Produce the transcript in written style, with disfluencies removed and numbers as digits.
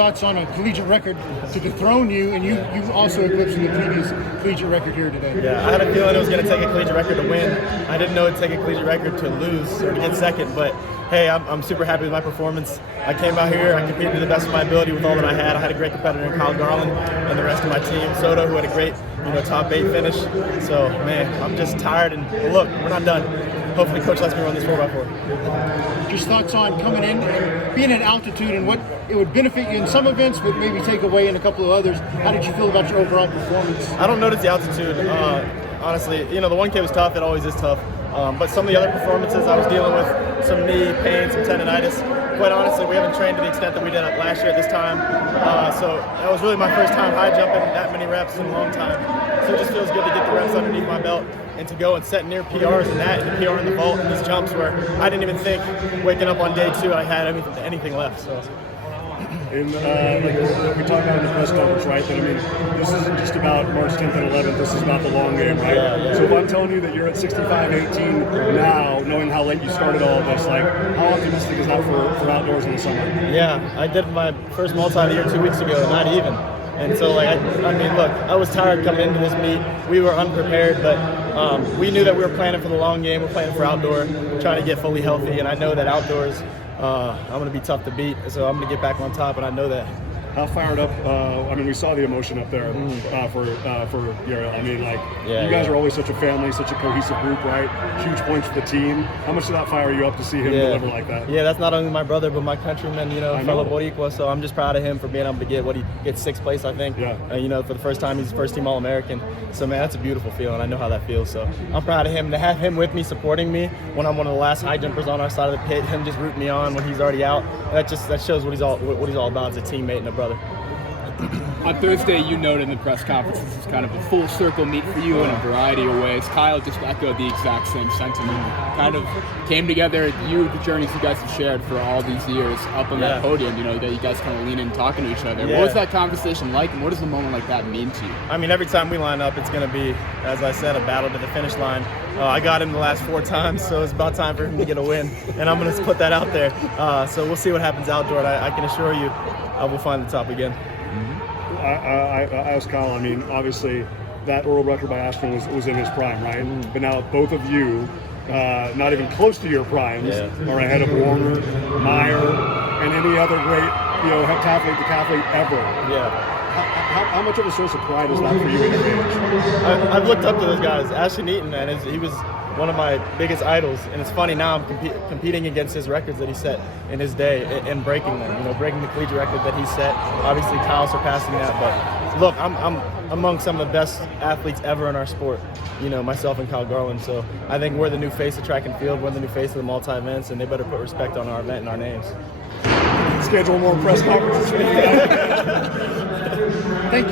Thoughts on a collegiate record to dethrone you, and you also eclipsing the previous collegiate record here today. Yeah, I had a feeling it was going to take a collegiate record to win. I didn't know it'd take a collegiate record to lose or to get second, but hey, I'm super happy with my performance. I came out here, I competed to the best of my ability with all that I had. I had a great competitor in Kyle Garland and the rest of my team, Soto, who had a great top 8 finish. So, man, I'm just tired, and look, we're not done. Hopefully Coach lets me run this 4x4. Just thoughts on coming in and being at altitude and what it would benefit you in some events, but maybe take away in a couple of others. How did you feel about your overall performance? I don't notice the altitude. Honestly, the 1K was tough. It always is tough. But some of the other performances, I was dealing with some knee pain, some tendonitis. Quite honestly, we haven't trained to the extent that we did last year at this time. So that was really my first time high jumping that many reps in a long time. So it just feels good to get the reps underneath my belt and to go and set near PRs and the PR in the vault and these jumps where I didn't even think waking up on day 2 I had anything left. So. And like we talked about in the press conference, right? That this isn't just about March 10th and 11th. This is about the long game, right? Yeah. So if I'm telling you that you're at 65-18 now, knowing how late you started all of this, how optimistic is that for outdoors in the summer? Yeah, I did my first multi of the year 2 weeks ago, not even. And so, look, I was tired coming into this meet. We were unprepared, but we knew that we were planning for the long game. We're planning for outdoor, trying to get fully healthy. And I know that outdoors, I'm going to be tough to beat. So I'm going to get back on top, and I know that. How fired up? We saw the emotion up there for Yara. You guys are always such a family, such a cohesive group, right? Huge points for the team. How much did that fire you up to see him deliver like that? Yeah, that's not only my brother, but my countryman, fellow Boricua. So I'm just proud of him for being able to get he gets 6th place, I think. Yeah. For the first time, he's first team All-American. So, man, that's a beautiful feeling. I know how that feels. So I'm proud of him. To have him with me, supporting me when I'm one of the last high jumpers on our side of the pit, him just rooting me on when he's already out. That shows what he's all about as a teammate and a brother. On Thursday, you noted in the press conference this is kind of a full circle meet for you in a variety of ways. Kyle just echoed the exact same sentiment. Kind of came together, the journeys you guys have shared for all these years up on that podium, that you guys kind of lean in talking to each other. Yeah. What was that conversation like, and what does a moment like that mean to you? Every time we line up, it's going to be, as I said, a battle to the finish line. I got him the last 4 times, so it's about time for him to get a win, and I'm going to put that out there. So we'll see what happens outdoor, and I can assure you I will find the top again. I asked Kyle, obviously that world record by Ashton was in his prime, right? But now both of you, not even close to your primes, are ahead of Warner, Meyer, and any other great, heptathlete, decathlete ever. Yeah. How much of a source of pride is that for you in your age? I've looked up to those guys. Ashton Eaton, man, he was one of my biggest idols, and it's funny now I'm competing against his records that he set in his day and breaking them. Breaking the collegiate record that he set. Obviously, Kyle surpassing that, but look, I'm among some of the best athletes ever in our sport. Myself and Kyle Garland. So I think we're the new face of track and field. We're the new face of the multi events, and they better put respect on our event and our names. Schedule more press conferences for you guys. Thank you.